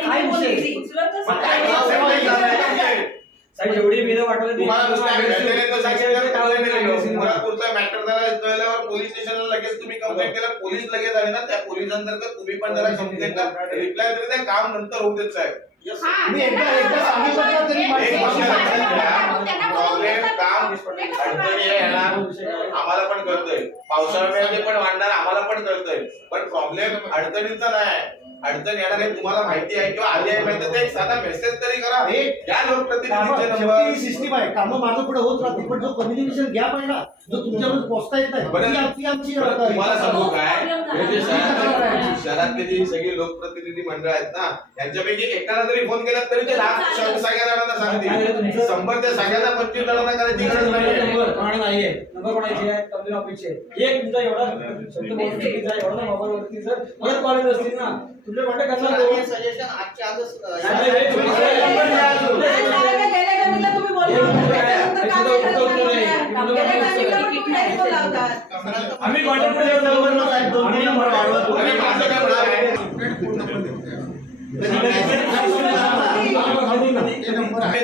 काय विषय साहेब एवढी बिलं वाटलं मॅटर झाल्यावर पोलीस स्टेशनला लगेच तुम्ही कंप्लेंट केलं, पोलीस लगेच आले ना, त्या पोलीस अंतर्गत तुम्ही पण जरा कंप्लेंट करा, रिप्लाय तरी त्या काम नंतर होऊ देत साहेब. मी एकदा सांगितलं तरी प्रॉब्लेम काम अडचणी येणार आम्हाला पण कळतंय, पावसाळ्यामध्ये पण वाढणार आम्हाला पण कळतंय, पण प्रॉब्लेम अडचणीचा नाही, अडचण येणार हे तुम्हाला माहिती आहे किंवा आली आहे माहिती आहे, एक साधा मेसेज तरी करा. या लोकप्रतिनिधीचे नंबर सिस्टीम आहे, कामं मागं पुढे होत राहतील, पण जो कम्युनिकेशन गॅप आहे ना, जो तुमच्याकडे पोहोचता येत नाही, आमची तुम्हाला सांगू काय, शहरातले जी सगळी लोकप्रतिनिधी मंडळ आहेत ना, यांच्यापैकी एकाला जरी फोन केला तरी ते सगळ्या जणांना सांगतील, 100 ते सगळ्यांना 25 जणांना करायची गरज नाहीये. नंबर कोणाची आहे, कंप्लेंट ऑफिसची आहे, एक तुमचा एवढा शब्द बोलतो एवढा मोबाईल वरती सर परत कॉलेज असतील ना, तुमचे कॉन्टॅक्ट करणार सजेशन आजच्या आजच आम्ही कॉन्टॅक्ट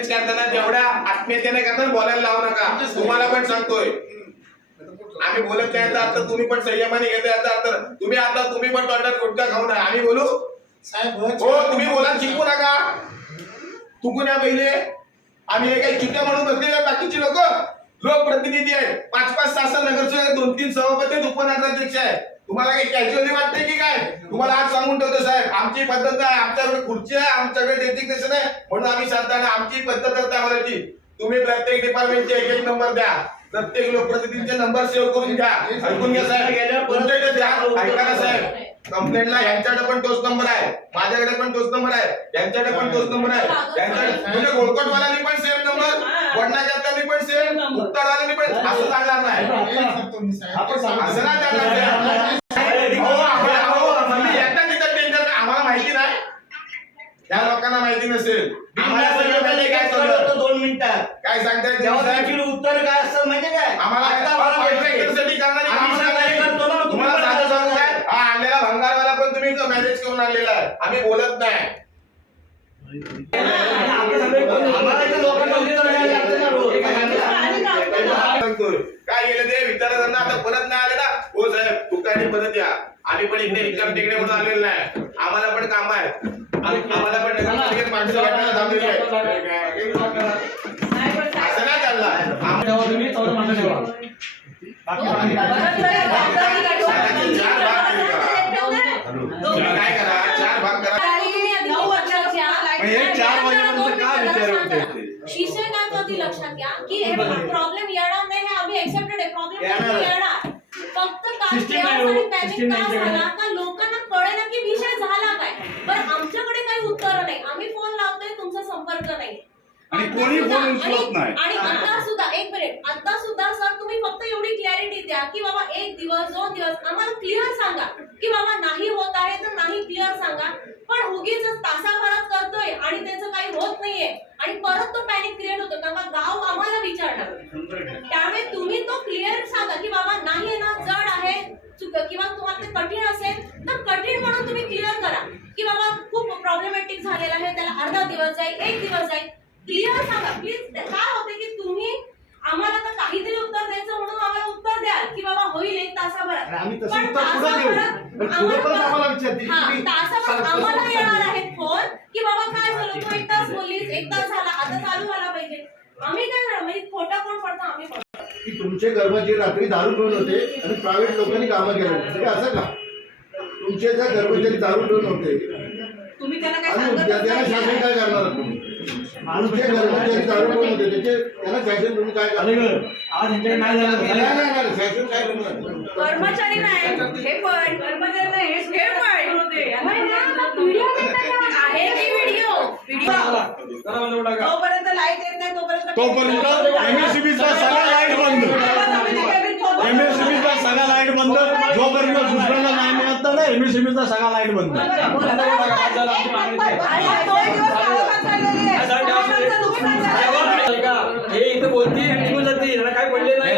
करताना जेवढ्या आत्मीयतेने करताना बोलायला लावू नका, तुम्हाला पण सांगतोय आम्ही बोलत नाही याचा अर्थ तुम्ही पण संयमाने घेता, याचा अर्थ तुम्ही आता तुम्ही पण तोंडात गुटखा खाऊ नये, आम्ही बोलू साहेब हो तुम्ही बोला शिकू नका, चुकून या पहिले आम्ही हे काही चुक्या म्हणून बसलेले बाकीची लोक लोकप्रतिनिधी आहेत, 5-5 6 नगरसेवक, 2-3 सभापती, उपनगराध्यक्ष आहे, तुम्हाला काही कॅज्युअली वाटते की काय? तुम्हाला आज सांगून ठेवतो साहेब, आमची पद्धत आहे, आमच्याकडे खुर्ची आहे, आमच्याकडे डेजिग्नेशन आहे, म्हणून आम्ही सांगताना आमची पद्धत आहे त्यावरची, तुम्ही प्रत्येक डिपार्टमेंटचे एक नंबर द्या, प्रत्येक लोकप्रतिनिधीचे नंबर सेव्ह करून घ्या, ऐकून घ्या साहेब, तुमच्या इथे द्या, ऐका ना साहेब, कंप्लेंटला यांच्याकडे पण तोच नंबर आहे, माझ्याकडे पण तोच नंबर आहे, यांच्याकडे पण तोच नंबर आहे, त्यांच्याकडे म्हणजे गोळकोटवाल्यांनी पण सेम नंबर, वडनाच्यानी पण सेम, उत्तरवाल्यांनी पण, असं चालणार नाही, असं नाही चालणार. आम्हाला माहिती नाही, या लोकांना माहिती नसेल, आम्हाला 2 मिनिटात काय सांगताय त्याची उत्तर काय असतं माहिती काय, आम्हाला तुम्हाला साधं सांगू काय, हा आणलेला भंगारवाला पण तुम्ही मॅनेज करून आणलेला आहे, आम्ही बोलत नाही. काय गेलं ते विचारताना आता परत नाही आले ना, हो साहेब तुकाने परत या, आम्ही पण इकडे इकडे तिकडे म्हणून आलेलो नाही, आम्हाला पण काम आहे, आम्हाला पण माणसं वाटायला थांबलेली आहे, असं नाही चाललं. तुम्ही काय करा, 4 भाग करा. शिक्षण काय होती लक्षात घ्या की हे प्रॉब्लेम येणार नाही, हे आम्ही एक्सेप्टेड आहे, प्रॉब्लेम येणार, फक्त का लोकांना कळेना की विषय झाला काय, पण आमच्याकडे काही उत्तर नाही, आम्ही फोन लावतोय तुमचा संपर्क नाही, आणि कोणी फोन उचलत नाही. आणि आता सुद्धा एक मिनिट, आता सुद्धा सर तुम्ही फक्त एवढी क्लॅरिटी द्या की बाबा 1 दिवस 2 दिवस आम्हाला क्लिअर सांगा की बाबा नाही होत आहे तर नाही, क्लिअर सांगा, पण उगीच तासाभरात करतोय आणि त्याचं काही होत नाहीये आणि परत तो पॅनिक क्रिएट होतो, कारण गाव आम्हाला विचारणार, त्यामुळे तुम्ही तो क्लिअर सांगा की बाबा नाही ना, जड आहे किंवा तुम्हाला ते कठीण असेल तर कठीण म्हणून तुम्ही क्लिअर करा की बाबा खूप प्रॉब्लेमॅटिक झालेला आहे, त्याला अर्धा दिवस जाईल, 1 दिवस जाईल, क्लिअर सांगा प्लीज. काय होते की तुम्ही आम्हाला तर काहीतरी उत्तर द्यायचं म्हणून आम्हाला उत्तर द्याल की बाबा होईल 1 तासाभरात, पण तासाभरात आम्हाला येणार आहेत फोन की बाबा काय झालं, तू 1 तास बोललीस, 1 तास झाला, आता चालू व्हायला पाहिजे, आम्ही काय करणार, म्हणजे खोटा कोण पडतो, आम्ही पडतो की तुमचे कर्मचारी रात्री दारू पिऊन होते आणि प्रायव्हेट लोकांनी कामं केली, म्हणजे असं का तुमचे जर कर्मचारी दारू पिऊन होते तुम्ही त्याला काय त्याला शासन काय करणार, तुमचे कर्मचारी दारू पिऊन होते त्याला शासन तुम्ही काय करणार, आज यांच्याकडे नाही झालं, शासन काय करणार, कर्मचारी नाही, हे पण कर्मचारी नाही, हे पण आहे की व्हिडिओ जोपर्यंत लाईट येत नाही तोपर्यंत एमएससीबीचा सगळा लाईट बंद, एमएससीबीचा सगळा लाईट बंद, जोपर्यंत दुसऱ्याला नाही मिळत ना एमएससीबीचा सगळा लाईट बंद. हे इथं बोलती निघून जाते, याला काय पडले नाही,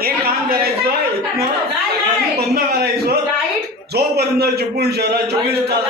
एक काम करायचं बंद करायचं, जोपर्यंत चिपळूण शहरात 24 तास